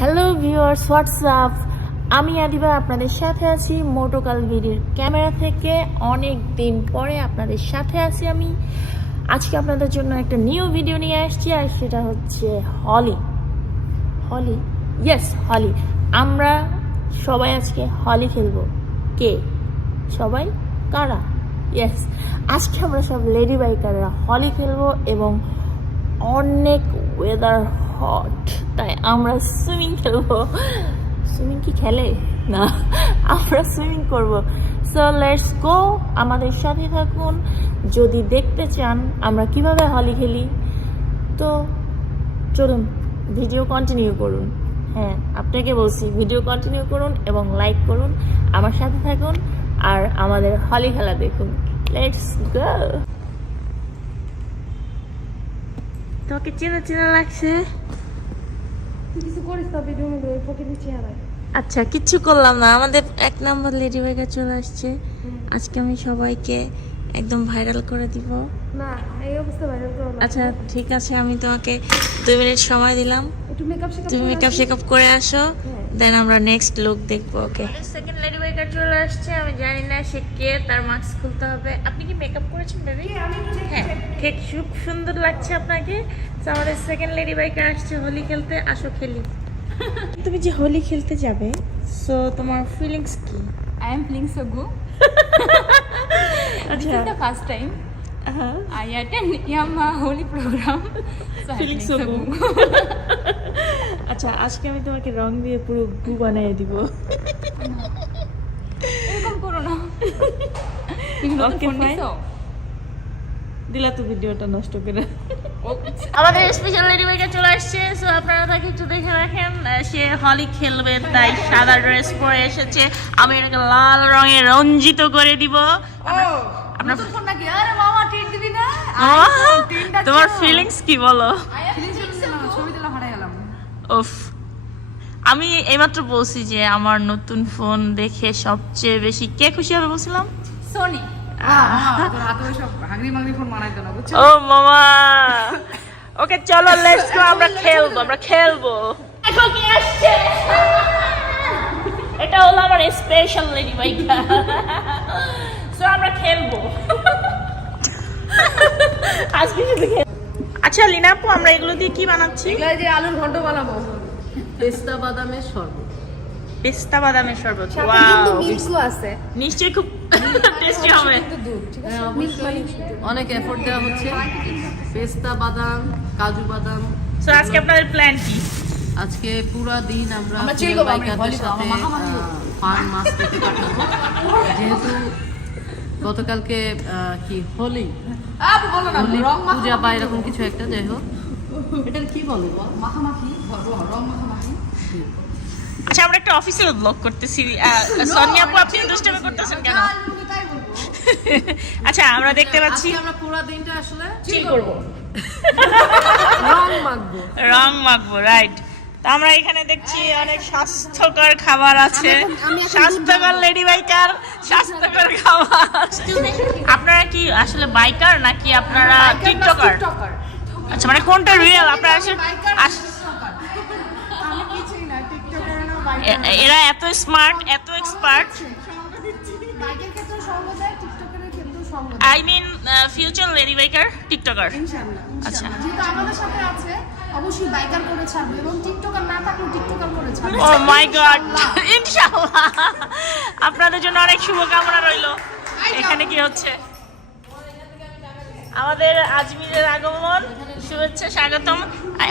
Hello viewers WhatsApp আমি আদিবা আপনাদের সাথে আছি মোটোকাল ভিডির ক্যামেরা থেকে। অনেক দিন পরে আপনাদের সাথে আছি আমি। আজকে আপনাদের জন্য একটা নিউ ভিডিও নিয়ে আসছি আর সেটা হচ্ছে হলি। হলি? ইয়েস হলি। আমরা সবাই আজকে হলি খেলব। কে? সবাই? কারা? ইয়েস আজকে আমরা সব লেডি বাইকাররা হলি খেলব এবং অনেক ওয়েদার হট তাই আমরা সুইমিং খেলব। সুইমিং কি খেলে? না, আমরা সুইমিং করব। সো লেটস গো আমাদের সাথে থাকুন। যদি দেখতে চান, আমরা কীভাবে হলি খেলি? তো চলুন ভিডিও কন্টিনিউ করুন। হ্যাঁ আপনাকে বলছি ভিডিও কন্টিনিউ করুন এবং লাইক করুন, আমার সাথে থাকুন আর আমাদের হলি খেলা দেখুন। লেটস গো তোমাকে চেনা চেনা লাগছে? তুই কিছু করিস না ভিডিও মধ্যে ওই প্রকৃতির চেহারায় আচ্ছা কিচ্ছু করলাম না। আমাদের এক নম্বর লেডি বাইকার চলে আসছে। আজকে আমি সবাইকে একদম ভাইরাল করে দিব। না এই অবস্থা ভাইরাল করো না। আচ্ছা ঠিক আছে আমি তোমাকে দুই মিনিট সময় দিলাম। তুমি মেকআপ শেকআপ করে আসো। হ্যাঁ। দেন আমরা নেক্সট লুক দেখব ওকে সেকেন্ড লেডি বাইকার চলে আসছে আমি জানি না সে কে তার মাস্ক খুলতে হবে। আপনি কি মেকআপ করেছেন বেবি হ্যাঁ ঠিক খুব সুন্দর লাগছে আপনাকে। আমাদের সেকেন্ড লেডি বাইকার আসছে হোলি খেলতে আসো খেলি। তুমি যে হোলি খেলতে যাবে সো তোমার ফিলিংস কি? I am playing so good. This আচ্ছা is the first time হ্যাঁ I attend Yama Holy program. So I feeling so so good. আচ্ছা আজকে আমি তোমাকে রং দিয়ে পুরো গু বানিয়ে দিব। এরকম করো না। তুমি নতুন ফোন নিছো? দিলা তো ভিডিওটা নষ্ট করে। আমাদের স্পেশাল লেডি বাইকে চলে আসছে সো আপনারা তাকে একটু দেখে রাখেন। সে হলি খেলবে তাই সাদা ড্রেস পরে এসেছে। আমি এটাকে লাল রঙে রঞ্জিত করে দিব। আপনার ফোন নাকি? আরে মামা ট্রিট দিবি না আহ, তোমার ফিলিংস কি বলো? উফ আমি এইমাত্র বলছি যে আমার নতুন ফোন দেখে সবচেয়ে বেশি কে খুশি হবে বলছিলাম? সোনি ও মামা। ওকে চলো লেটস গো আমরা খেলব আমরা খেলব। দেখো কি আসছে? এটা হলো আমার স্পেশাল লেডি বাইকা সো আমরা খেলব। আজকে শুধু আচ্ছা লিনাপু আমরা এগুলো দিয়ে কি বানাচ্ছি? এগুলা যে আলুর ঘন্ট বানাবো। পেস্তা বাদামের শরবত। পেস্তা বাদামের শরবত কিন্তু মিল্কও আছে। নিশ্চয়ই খুব টেস্টি হবে। হ্যাঁ অবশ্যই। অনেক এফোর্ট দেওয়া হচ্ছে। পেস্তা বাদাম কাজু বাদাম। সো আজকে আপনাদের প্ল্যান কি? আজকে পুরো দিন আমরা volley সাথে ফান মাছ খেতে কাটাবো যেহেতু গতকালকে কি হোলি। পূজা বা এরকম কিছু একটা যাই হোক। এটার কি বলে? মাখামাখি রং মাখামাখি। আচ্ছা আমরা একটা অফিসিয়াল ব্লগ করতেছি। সোনিয়া আপু আপনি দুষ্টামি করতেছেন কেন? আচ্ছা আমরা দেখতে পাচ্ছি। আমরা পুরো দিনটা আসলে চিল করব। রং মাখবো। রং মাখবো রাইট তো আমরা এখানে দেখছি অনেক স্বাস্থ্যকর খাবার আছে। স্বাস্থ্যকর লেডি বাইকার স্বাস্থ্যকর খাবার। আপনারা কি আসলে বাইকার নাকি আপনারা টিকটকার? আচ্ছা মানে কোনটা রিয়েল আপনারা আসলে এরা এত স্মার্ট এত expert I mean future lady biker TikToker. আচ্ছা। আমাদের সাথে আছে অবশ্যই বাইকার করে ছাড়বে এবং টিকটকার না থাকলেও টিকটকার করে ছাড়বে। ও মাই গড ইনশাআল্লাহ। আপনাদের জন্য অনেক শুভকামনা রইল। এখানে কি হচ্ছে? আমাদের আজমিরের আগমন শুভেচ্ছা স্বাগতম।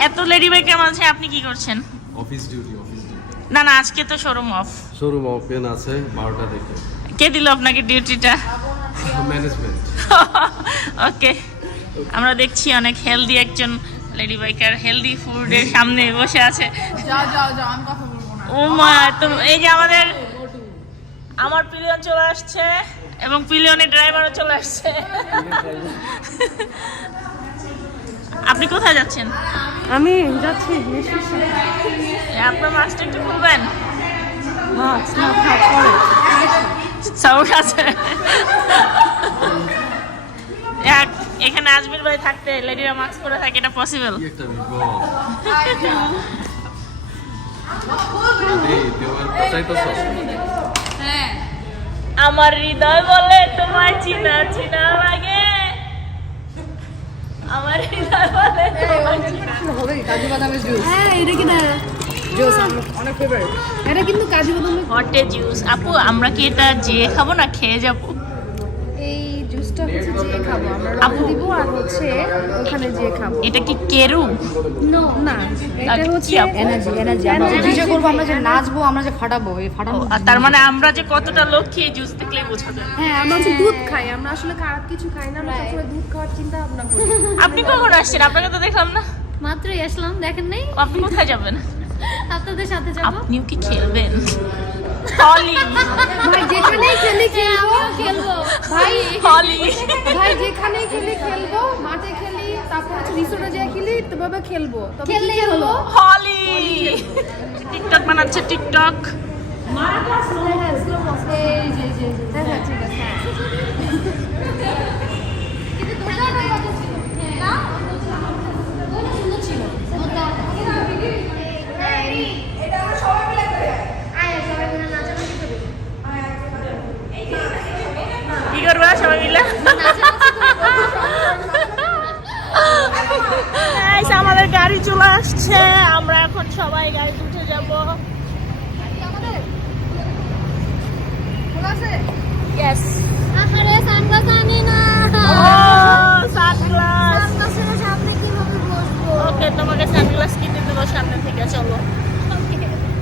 এত লেডি বাইকের মাঝে আপনি কি করছেন? অফিস ডিউটি অফিস ডিউটি না না আজকে তো শোরুম অফ শোরুম ওপেন আছে বারোটা থেকে কে দিল আপনাকে ডিউটিটা ম্যানেজমেন্ট ওকে আমরা দেখছি অনেক হেলদি একজন লেডি বাইকার হেলদি ফুডের সামনে বসে আছে। যাও যাও যাও আমি কথা বলব না। ও মা তো এই যে আমাদের আমার পিলিয়ন চলে আসছে এবং পিলিয়নের ড্রাইভারও চলে আসছে। আপনি কোথায় যাচ্ছেন? আমি যাচ্ছি আপনার মাছটা একটু খুলবেন। মাছ না পরে। সাউন্ড আছে। এখানে আজমির ভাই থাকতে লেডিরা মাস্ক পরে থাকে এটা পসিবল আমার হৃদয় বলে তোমার চিনা চিনা লাগে। আমার হৃদয় বলে হবে কাজু বাদামের জুস হ্যাঁ এটা কি না? জুস অনেক ফেভারিট এটা কিন্তু কাজু বাদামের হটে জুস আপু আমরা কি এটা যেয়ে খাব না খেয়ে যাব? এই হচ্ছে যে খাব আমরা আপু। দিব আর হচ্ছে ওখানে যে খাব। এটা কি কেরু? নো না এটা হচ্ছে এনার্জি এনার্জি আমরা ভিডিও করব আমরা যে নাচবো আমরা যে ফাটাবো এই ফাটানো আর তার মানে আমরা যে কতটা লোক খেয়ে জুস বোঝা যায়। হ্যাঁ আমরা হচ্ছে দুধ খাই আমরা আসলে খারাপ কিছু খাই না আমরা সবসময় দুধ খাওয়ার চিন্তা ভাবনা করি। আপনি কখন আসছেন? আপনাকে তো দেখলাম না। মাত্রই আসলাম দেখেন নাই। আপনি কোথায় যাবেন? আপনাদের সাথে যাব। আপনিও কি খেলবেন? হলি ভাই যেখানেই খেলি ভাই হলি। ভাই যেখানেই খেলি খেলব মাঠে খেলি তারপর হচ্ছে রিসোর্টে যেয়ে খেলি তবে খেলব। খেললে হলো। হলি। টিকটক বানাচ্ছে টিকটক। হ্যাঁ হ্যাঁ ঠিক আছে হ্যাঁ। কি করবা সবাই মিলে Guys, আমাদের গাড়ি চলে আসছে আমরা এখন সবাই গাড়ি উঠে যাব। ইয়েস আরে সানগ্লাস আনি না। সানগ্লাস। সানগ্লাসের সামনে কীভাবে বসবো? ওকে তোমাকে সানগ্লাস কিনে দেবো সামনে থেকে চলো।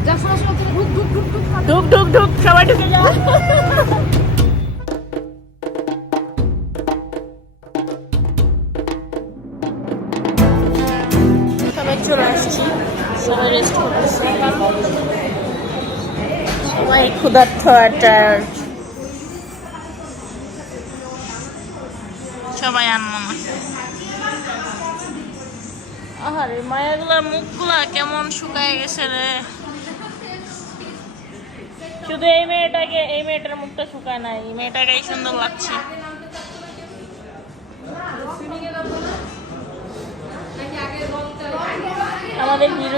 যা শোনো শোনো তুমি ঢুক ঢুক ঢুক ঢুক। ঢুক ঢুক ঢুক সবাই ঢুকে যাও। আর tired। সবাই আনমনা আহারে মায়াগুলার মুখগুলা কেমন শুকায় গেছে রে। শুধু এই মেয়েটাকে এই মেয়েটার মুখটা শুকায় নাই এই মেয়েটাকেই সুন্দর লাগছে। আমাদের হিরোইন